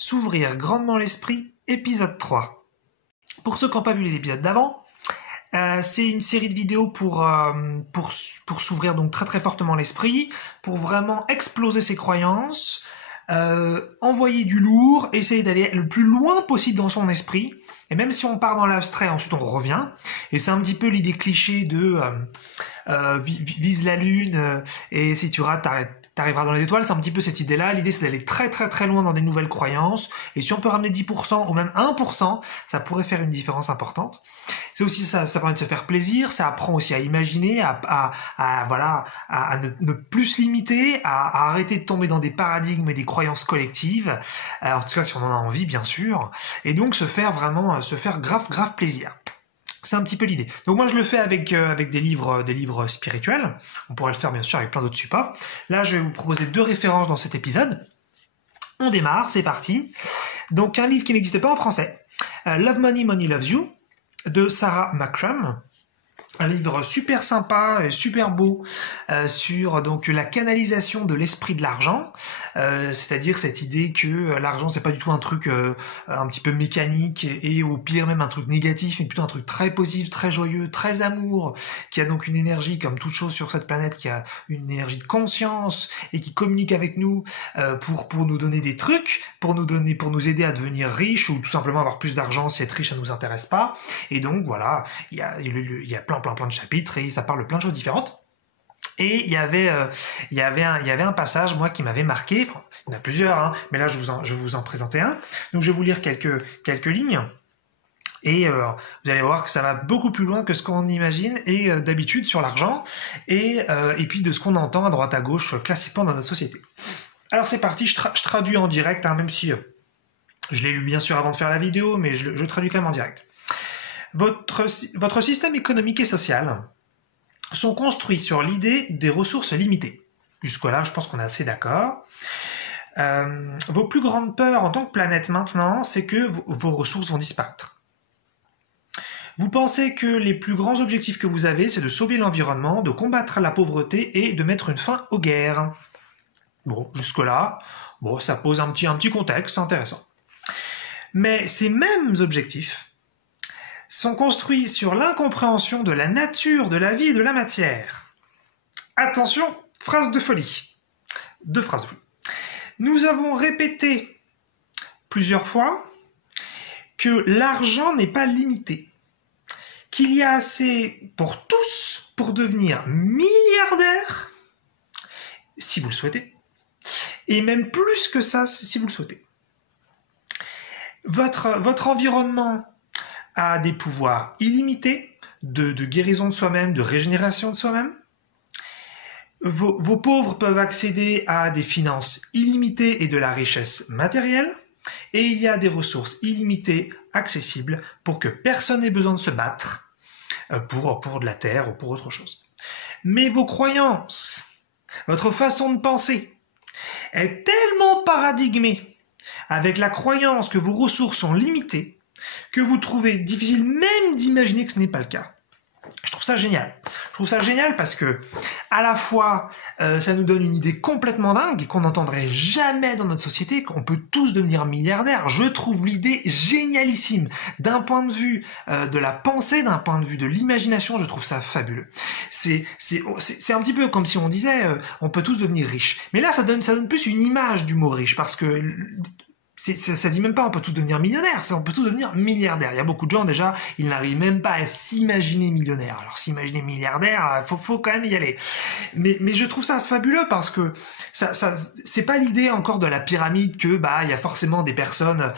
S'ouvrir grandement l'esprit, épisode 3. Pour ceux qui n'ont pas vu les épisodes d'avant, c'est une série de vidéos pour s'ouvrir donc très très fortement l'esprit, pour vraiment exploser ses croyances, envoyer du lourd, essayer d'aller le plus loin possible dans son esprit. Et même si on part dans l'abstrait, ensuite on revient. Et c'est un petit peu l'idée cliché de vise la lune et si tu rates, t'arriveras dans les étoiles. C'est un petit peu cette idée-là. L'idée, c'est d'aller très très très loin dans des nouvelles croyances. Et si on peut ramener 10% ou même 1%, ça pourrait faire une différence importante. C'est aussi ça permet de se faire plaisir. Ça apprend aussi à imaginer, à ne plus se limiter, à arrêter de tomber dans des paradigmes et des croyances collectives. En tout cas, si on en a envie, bien sûr. Et donc se faire grave plaisir. C'est un petit peu l'idée. Donc moi je le fais avec des livres spirituels. On pourrait le faire bien sûr avec plein d'autres supports. Là je vais vous proposer 2 références dans cet épisode. On démarre, c'est parti. Donc un livre qui n'existait pas en français. Love Money, Money Loves You de Sarah McCrum. Un livre super sympa et super beau sur donc la canalisation de l'esprit de l'argent, c'est-à-dire cette idée que l'argent c'est pas du tout un truc un petit peu mécanique et au pire même un truc négatif, mais plutôt un truc très positif, très joyeux, très amour, qui a donc une énergie comme toute chose sur cette planète, qui a une énergie de conscience et qui communique avec nous pour nous donner des trucs, pour nous aider à devenir riches ou tout simplement avoir plus d'argent si être riche ça nous intéresse pas. Et donc voilà, il y a plein de chapitres et ça parle de plein de choses différentes. Et il y avait un passage moi qui m'avait marqué. Enfin, il y en a plusieurs, hein, mais là je vais vous en présenter un. Donc je vais vous lire quelques lignes. Et vous allez voir que ça va beaucoup plus loin que ce qu'on imagine et d'habitude sur l'argent et puis de ce qu'on entend à droite à gauche classiquement dans notre société. Alors c'est parti, je traduis en direct, hein, même si je l'ai lu bien sûr avant de faire la vidéo, mais je traduis quand même en direct. Votre système économique et social sont construits sur l'idée des ressources limitées. Jusque-là, je pense qu'on est assez d'accord. Vos plus grandes peurs en tant que planète maintenant, c'est que vos ressources vont disparaître. Vous pensez que les plus grands objectifs que vous avez, c'est de sauver l'environnement, de combattre la pauvreté et de mettre une fin aux guerres. Bon, jusque-là, ça pose un petit contexte intéressant. Mais ces mêmes objectifs sont construits sur l'incompréhension de la nature de la vie et de la matière. Attention, phrase de folie. 2 phrases de folie. Nous avons répété plusieurs fois que l'argent n'est pas limité, qu'il y a assez pour tous pour devenir milliardaire, si vous le souhaitez, et même plus que ça, si vous le souhaitez. Votre environnement a des pouvoirs illimités de guérison de soi-même, de régénération de soi-même. Vos pauvres peuvent accéder à des finances illimitées et de la richesse matérielle. Et il y a des ressources illimitées accessibles pour que personne n'ait besoin de se battre pour de la terre ou pour autre chose. Mais vos croyances, votre façon de penser est tellement paradigmée avec la croyance que vos ressources sont limitées que vous trouvez difficile même d'imaginer que ce n'est pas le cas. Je trouve ça génial. Je trouve ça génial parce que, à la fois, ça nous donne une idée complètement dingue qu'on n'entendrait jamais dans notre société, qu'on peut tous devenir milliardaires. Je trouve l'idée génialissime. D'un point de vue de la pensée, d'un point de vue de l'imagination, je trouve ça fabuleux. C'est un petit peu comme si on disait, on peut tous devenir riches. Mais là, ça donne plus une image du mot riche parce que ça dit même pas on peut tous devenir millionnaires, on peut tous devenir milliardaires. Il y a beaucoup de gens déjà, ils n'arrivent même pas à s'imaginer millionnaires. Alors s'imaginer milliardaire, faut quand même y aller. Mais je trouve ça fabuleux parce que ça c'est pas l'idée encore de la pyramide que il y a forcément des personnes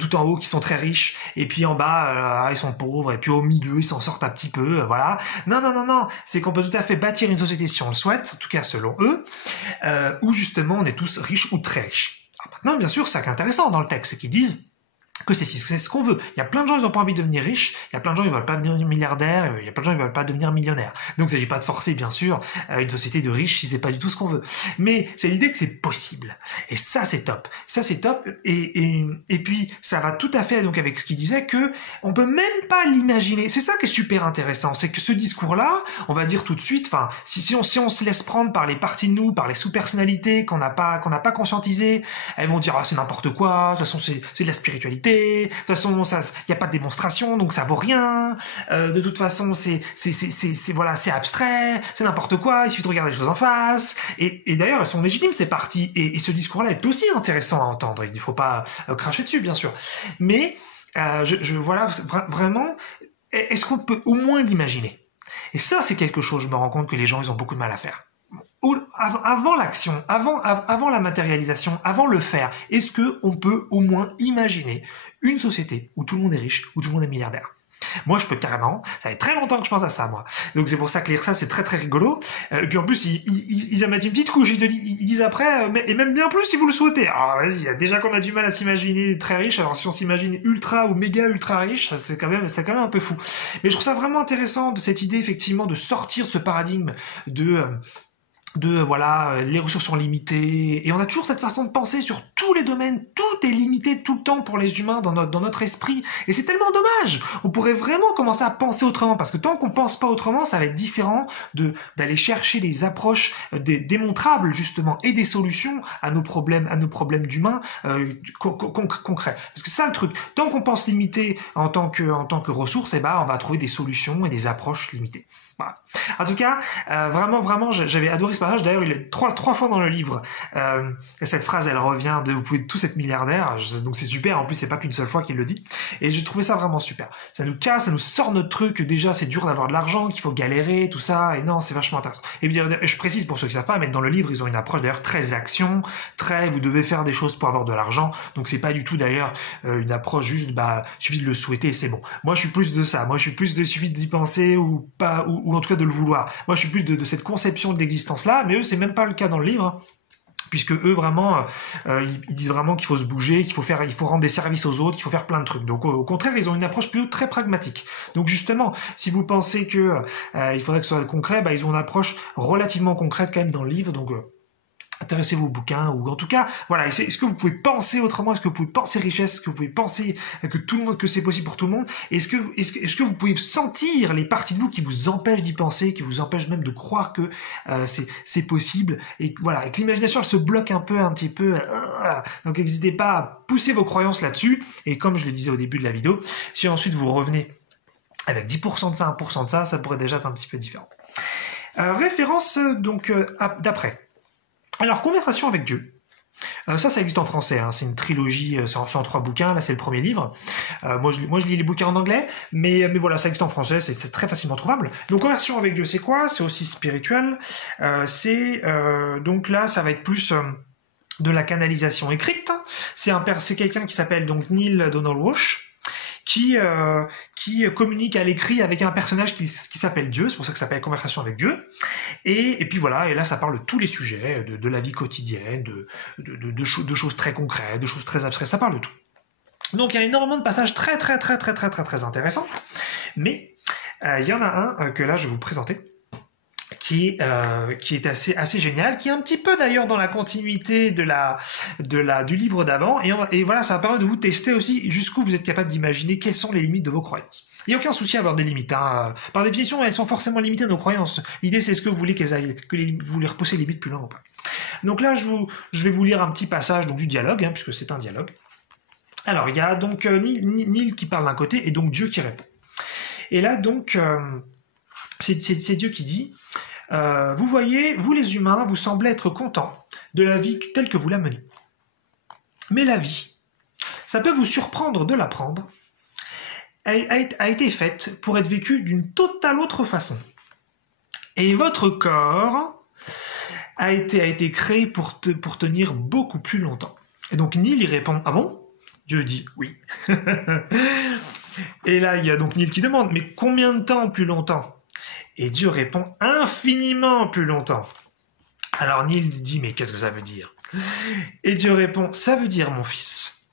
tout en haut qui sont très riches et puis en bas ils sont pauvres et puis au milieu ils s'en sortent un petit peu, voilà. Non, c'est qu'on peut tout à fait bâtir une société si on le souhaite, en tout cas selon eux, où justement on est tous riches ou très riches. Maintenant, bien sûr, c'est intéressant dans le texte, c'est qu'ils disent que c'est ce qu'on veut. Il y a plein de gens qui n'ont pas envie de devenir riches, il y a plein de gens qui ne veulent pas devenir milliardaires, il y a plein de gens qui ne veulent pas devenir millionnaires. Donc il ne s'agit pas de forcer, bien sûr, une société de riches si c'est pas du tout ce qu'on veut. Mais c'est l'idée que c'est possible. Et ça, c'est top. Ça, c'est top. Et puis, ça va tout à fait donc avec ce qu'il disait que on peut même pas l'imaginer. C'est ça qui est super intéressant. C'est que ce discours-là, on va dire tout de suite, enfin, si on se laisse prendre par les parties de nous, par les sous-personnalités qu'on n'a pas conscientisées, elles vont dire, ah, c'est n'importe quoi, de toute façon, c'est de la spiritualité, de toute façon, il n'y a pas de démonstration, donc ça vaut rien, de toute façon, voilà, c'est abstrait, c'est n'importe quoi, il suffit de regarder les choses en face, et d'ailleurs, elles sont légitimes, ces parties, et ce discours-là est aussi intéressant à entendre, il ne faut pas cracher dessus, bien sûr, mais, voilà, vraiment, est-ce qu'on peut au moins l'imaginer? Et ça, c'est quelque chose, je me rends compte que les gens, ils ont beaucoup de mal à faire. Avant l'action, avant la matérialisation, avant le faire, est-ce qu'on peut au moins imaginer une société où tout le monde est riche, où tout le monde est milliardaire? Moi, je peux carrément. Ça fait très longtemps que je pense à ça, moi. Donc c'est pour ça que lire ça, c'est très très rigolo. Et puis en plus, ils en mettent une petite couche. Ils disent après, et même bien plus si vous le souhaitez. Alors vas-y, déjà qu'on a du mal à s'imaginer très riche. Alors si on s'imagine ultra ou méga ultra riche, c'est quand même un peu fou. Mais je trouve ça vraiment intéressant de cette idée effectivement de sortir de ce paradigme de voilà, les ressources sont limitées, et on a toujours cette façon de penser sur tous les domaines, tout est limité tout le temps pour les humains dans notre esprit, et c'est tellement dommage. On pourrait vraiment commencer à penser autrement, parce que tant qu'on pense pas autrement, ça va être différent d'aller chercher des approches démontrables justement, et des solutions à nos problèmes d'humains concrets. Parce que c'est ça le truc, tant qu'on pense limité en tant que ressource, eh ben on va trouver des solutions et des approches limitées. Voilà. En tout cas, vraiment, j'avais adoré ce passage. D'ailleurs, il est trois fois dans le livre. Cette phrase, elle revient de « vous pouvez tous être milliardaires ». Donc c'est super. En plus, c'est pas qu'une seule fois qu'il le dit. Et j'ai trouvé ça vraiment super. Ça nous casse, ça nous sort notre truc. Déjà, c'est dur d'avoir de l'argent, qu'il faut galérer, tout ça. Et non, c'est vachement intéressant. Et bien, je précise pour ceux qui savent pas, mais dans le livre, ils ont une approche d'ailleurs très action, très vous devez faire des choses pour avoir de l'argent. Donc c'est pas du tout d'ailleurs une approche juste suffit de le souhaiter, c'est bon. Moi, je suis plus de ça. Moi, je suis plus de suffit d'y penser ou pas ou en tout cas de le vouloir. Moi, je suis plus de cette conception de l'existence-là, mais eux, c'est même pas le cas dans le livre, hein, puisque eux, vraiment, ils disent vraiment qu'il faut se bouger, il faut rendre des services aux autres, il faut faire plein de trucs. Donc, au contraire, ils ont une approche plutôt très pragmatique. Donc, justement, si vous pensez que il faudrait que ce soit concret, ils ont une approche relativement concrète quand même dans le livre, donc intéressez-vous au bouquin, ou en tout cas, voilà, est-ce que vous pouvez penser autrement, est-ce que vous pouvez penser richesse, est-ce que vous pouvez penser que c'est possible pour tout le monde, est-ce que vous pouvez sentir les parties de vous qui vous empêchent d'y penser, qui vous empêchent même de croire que c'est possible, et voilà, et que l'imagination elle se bloque un petit peu, donc n'hésitez pas à pousser vos croyances là-dessus, et comme je le disais au début de la vidéo, si ensuite vous revenez avec 10% de ça, 1% de ça pourrait déjà être un petit peu différent. Référence donc d'après. Alors, Conversation avec Dieu. Ça existe en français, hein. C'est une trilogie, c'est en 3 bouquins, là c'est le premier livre. Moi je lis les bouquins en anglais, mais voilà, ça existe en français, c'est très facilement trouvable. Donc Conversation avec Dieu, c'est quoi? C'est aussi spirituel. Donc là, ça va être plus de la canalisation écrite. C'est quelqu'un qui s'appelle donc Neale Donald Walsch, qui communique à l'écrit avec un personnage qui s'appelle Dieu, c'est pour ça que ça s'appelle Conversation avec Dieu, et puis voilà, et là ça parle de tous les sujets, de la vie quotidienne, de choses très concrètes, de choses très abstraites, ça parle de tout. Donc il y a énormément de passages très intéressants, mais il y en a un que là je vais vous présenter, qui est assez génial, qui est un petit peu d'ailleurs dans la continuité du livre d'avant, et voilà, ça va permettre de vous tester aussi jusqu'où vous êtes capable d'imaginer quelles sont les limites de vos croyances. Il n'y a aucun souci à avoir des limites, hein. Par définition, elles sont forcément limitées, nos croyances. L'idée, c'est ce que vous voulez vous les repousser les limites plus loin ou pas. Donc là, je vais vous lire un petit passage donc, du dialogue, hein, puisque c'est un dialogue. Alors, il y a donc Neale qui parle d'un côté, et donc Dieu qui répond. Et là, donc, c'est Dieu qui dit... vous voyez, vous les humains, vous semblez être contents de la vie telle que vous la menez. Mais la vie, ça peut vous surprendre de l'apprendre, a été faite pour être vécue d'une totale autre façon. Et votre corps a été créé pour tenir beaucoup plus longtemps. Et donc Neale y répond, ah bon? Dieu dit, oui. Et là, il y a donc Neale qui demande, mais combien de temps plus longtemps? Et Dieu répond infiniment plus longtemps. Alors Neale dit, mais qu'est-ce que ça veut dire? Et Dieu répond, ça veut dire, mon fils,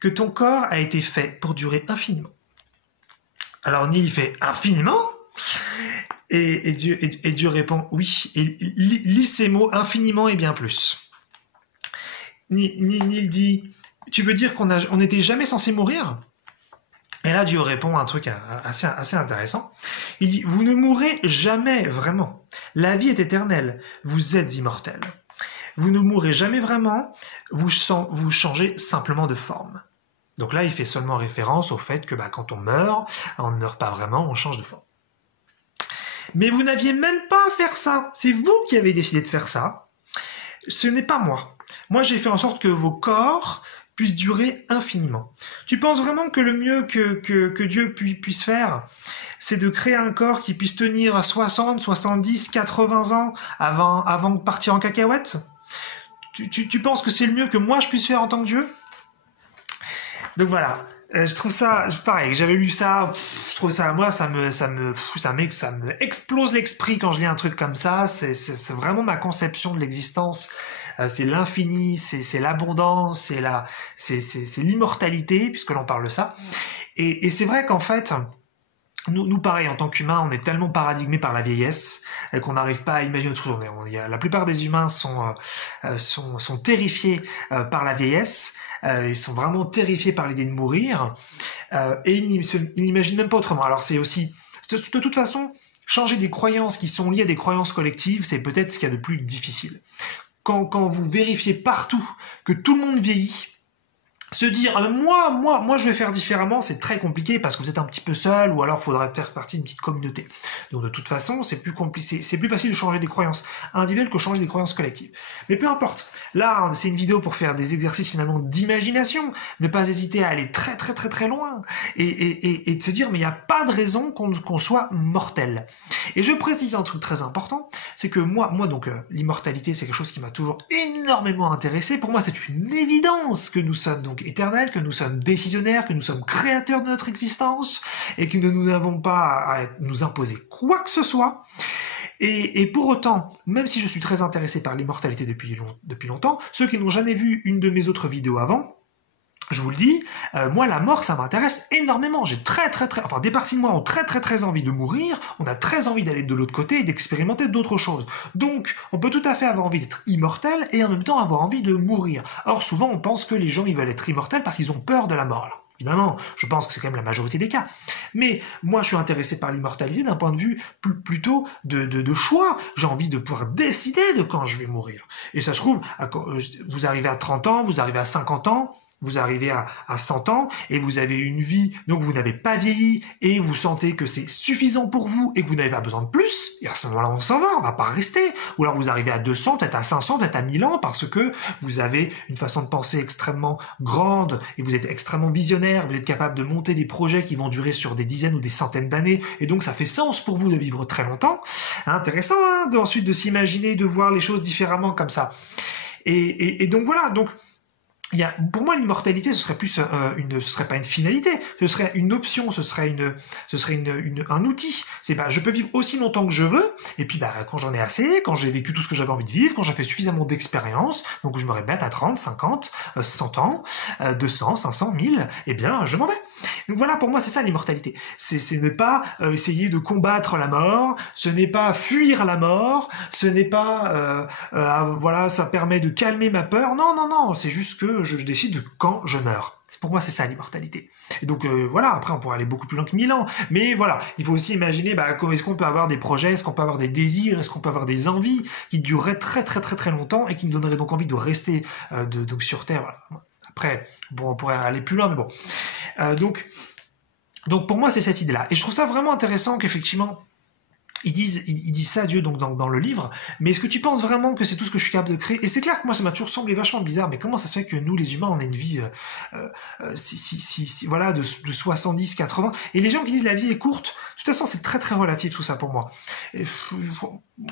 que ton corps a été fait pour durer infiniment. Alors Neil fait infiniment et Dieu répond oui, et lis ces mots infiniment et bien plus. Neil dit, tu veux dire qu'on n'était jamais censé mourir? Et là Dieu répond un truc assez intéressant. Il dit, vous ne mourrez jamais vraiment. La vie est éternelle, vous êtes immortels. Vous ne mourrez jamais vraiment, vous changez simplement de forme. Donc là, il fait seulement référence au fait que quand on meurt, on ne meurt pas vraiment, on change de forme. Mais vous n'aviez même pas à faire ça. C'est vous qui avez décidé de faire ça. Ce n'est pas moi. Moi, j'ai fait en sorte que vos corps puissent durer infiniment. Tu penses vraiment que le mieux que Dieu puisse faire, c'est de créer un corps qui puisse tenir à 60, 70, 80 ans avant de partir en cacahuète? Tu penses que c'est le mieux que moi je puisse faire en tant que Dieu? Donc voilà, je trouve ça pareil. J'avais lu ça, je trouve ça, moi, ça me explose l'esprit quand je lis un truc comme ça. C'est vraiment ma conception de l'existence. C'est l'infini, c'est l'abondance, c'est l'immortalité, puisque l'on parle de ça. Et c'est vrai qu'en fait, nous, pareil, en tant qu'humains, on est tellement paradigmés par la vieillesse qu'on n'arrive pas à imaginer autre chose. La plupart des humains sont terrifiés par la vieillesse. Ils sont vraiment terrifiés par l'idée de mourir. Et ils n'imaginent même pas autrement. Alors c'est aussi, de toute façon, changer des croyances qui sont liées à des croyances collectives, c'est peut-être ce qu'il y a de plus difficile. Quand vous vérifiez partout que tout le monde vieillit, se dire moi je vais faire différemment, c'est très compliqué parce que vous êtes un petit peu seul, ou alors il faudrait faire partie d'une petite communauté. Donc de toute façon, c'est plus compliqué, c'est plus facile de changer des croyances individuelles que de changer des croyances collectives. Mais peu importe. Là, c'est une vidéo pour faire des exercices finalement d'imagination, ne pas hésiter à aller très très très très loin et de se dire mais il n'y a pas de raison qu'on soit mortel. Et je précise un truc très important, c'est que moi donc l'immortalité, c'est quelque chose qui m'a toujours énormément intéressé. Pour moi, c'est une évidence que nous sommes donc éternels, que nous sommes décisionnaires, que nous sommes créateurs de notre existence et que nous n'avons pas à nous imposer quoi que ce soit. Et pour autant, même si je suis très intéressé par l'immortalité depuis longtemps, ceux qui n'ont jamais vu une de mes autres vidéos avant, je vous le dis, moi la mort ça m'intéresse énormément. J'ai des parties de moi ont très envie de mourir, on a très envie d'aller de l'autre côté et d'expérimenter d'autres choses. Donc on peut tout à fait avoir envie d'être immortel et en même temps avoir envie de mourir. Or souvent on pense que les gens ils veulent être immortels parce qu'ils ont peur de la mort. Alors, évidemment, je pense que c'est quand même la majorité des cas. Mais moi, je suis intéressé par l'immortalité d'un point de vue plutôt de choix. J'ai envie de pouvoir décider de quand je vais mourir. Et ça se trouve, vous arrivez à 30 ans, vous arrivez à 50 ans, vous arrivez à 100 ans et vous avez une vie, donc vous n'avez pas vieilli et vous sentez que c'est suffisant pour vous et que vous n'avez pas besoin de plus, et à ce moment-là on s'en va, on va pas rester. Ou alors vous arrivez à 200, peut-être à 500, peut-être à 1000 ans parce que vous avez une façon de penser extrêmement grande et vous êtes extrêmement visionnaire, vous êtes capable de monter des projets qui vont durer sur des dizaines ou des centaines d'années et donc ça fait sens pour vous de vivre très longtemps. Intéressant ensuite de s'imaginer, de voir les choses différemment comme ça. Et donc voilà, donc pour moi, l'immortalité, ce serait plus ce serait pas une finalité, ce serait une option, ce serait un outil. C'est je peux vivre aussi longtemps que je veux, et puis quand j'en ai assez, quand j'ai vécu tout ce que j'avais envie de vivre, quand j'ai fait suffisamment d'expérience, donc je me répète à 30, 50, 100 ans, 200, 500, 1000, eh bien, je m'en vais. Donc voilà, pour moi, c'est ça l'immortalité. Ce n'est pas essayer de combattre la mort, ce n'est pas fuir la mort, ce n'est pas ça permet de calmer ma peur. Non, c'est juste que je décide quand je meurs. Pour moi, c'est ça l'immortalité. Et donc voilà, après on pourrait aller beaucoup plus loin que 1000 ans. Mais voilà, il faut aussi imaginer comment est-ce qu'on peut avoir des projets, est-ce qu'on peut avoir des désirs, est-ce qu'on peut avoir des envies qui dureraient très longtemps et qui nous donneraient donc envie de rester donc sur Terre. Voilà. Après, on pourrait aller plus loin, mais bon. Donc pour moi, c'est cette idée-là. Et je trouve ça vraiment intéressant qu'effectivement, ils disent ça à Dieu donc dans le livre, mais est-ce que tu penses vraiment que c'est tout ce que je suis capable de créer? Et c'est clair que moi ça m'a toujours semblé vachement bizarre, mais comment ça se fait que nous les humains on a une vie voilà de 70, 80, et les gens qui disent la vie est courte, de toute façon c'est très relatif tout ça pour moi. Et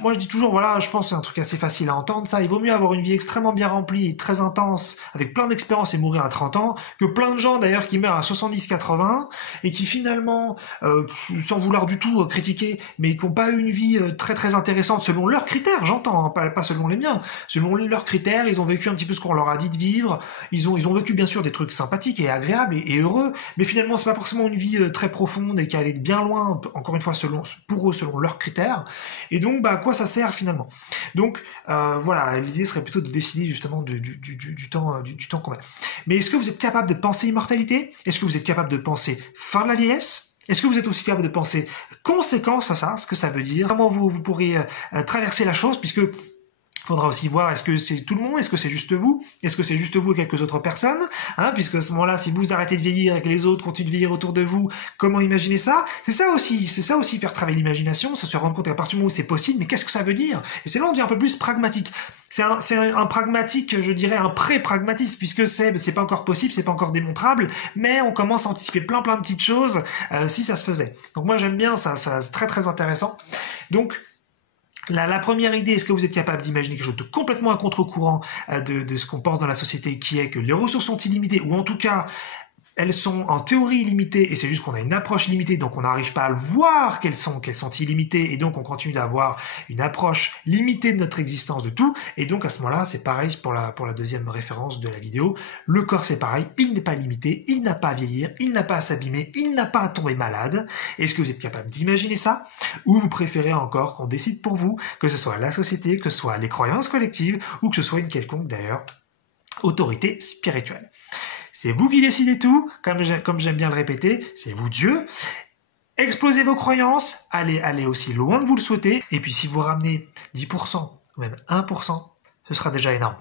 moi je dis toujours, voilà, je pense que c'est un truc assez facile à entendre ça, il vaut mieux avoir une vie extrêmement bien remplie, très intense, avec plein d'expériences et mourir à 30 ans, que plein de gens d'ailleurs qui meurent à 70-80 et qui finalement, sans vouloir du tout critiquer, mais qui n'ont pas eu une vie très très intéressante selon leurs critères, j'entends, hein, pas selon les miens, selon leurs critères, ils ont vécu un petit peu ce qu'on leur a dit de vivre, ils ont vécu bien sûr des trucs sympathiques et agréables et heureux, mais finalement c'est pas forcément une vie très profonde et qui allait bien loin, encore une fois pour eux selon leurs critères, et donc à quoi ça sert finalement. Donc voilà, l'idée serait plutôt de décider justement du temps qu'on met. Mais est-ce que vous êtes capable de penser immortalité? Est-ce que vous êtes capable de penser fin de la vieillesse? Est-ce que vous êtes aussi capable de penser conséquences à ça, ce que ça veut dire? Comment vous pourrez traverser la chose, puisque faudra aussi voir, est-ce que c'est tout le monde, est-ce que c'est juste vous, est-ce que c'est juste vous et quelques autres personnes, hein, puisque à ce moment-là, si vous arrêtez de vieillir et que les autres continuent de vieillir autour de vous, comment imaginer ça? C'est ça aussi faire travailler l'imagination, c'est se rendre compte qu'à partir du moment où c'est possible, mais qu'est-ce que ça veut dire? Et c'est là où on devient un peu plus pragmatique. C'est un pragmatique, je dirais un pré-pragmatisme, puisque c'est pas encore possible, c'est pas encore démontrable, mais on commence à anticiper plein de petites choses si ça se faisait. Donc moi j'aime bien ça, c'est très très intéressant. Donc la première idée, est-ce que vous êtes capable d'imaginer quelque chose de complètement à contre-courant de ce qu'on pense dans la société, qui est que les ressources sont illimitées, ou en tout cas, elles sont en théorie illimitées, et c'est juste qu'on a une approche limitée, donc on n'arrive pas à le voir qu'elles sont illimitées, et donc on continue d'avoir une approche limitée de notre existence de tout, et donc à ce moment-là, c'est pareil pour la deuxième référence de la vidéo, le corps c'est pareil, il n'est pas limité, il n'a pas à vieillir, il n'a pas à s'abîmer, il n'a pas à tomber malade. Est-ce que vous êtes capable d'imaginer ça, ou vous préférez encore qu'on décide pour vous, que ce soit la société, que ce soit les croyances collectives, ou que ce soit une quelconque d'ailleurs autorité spirituelle? C'est vous qui décidez tout, comme j'aime bien le répéter, c'est vous Dieu. Explosez vos croyances, allez aussi loin que vous le souhaitez, et puis si vous ramenez 10% ou même 1%, ce sera déjà énorme.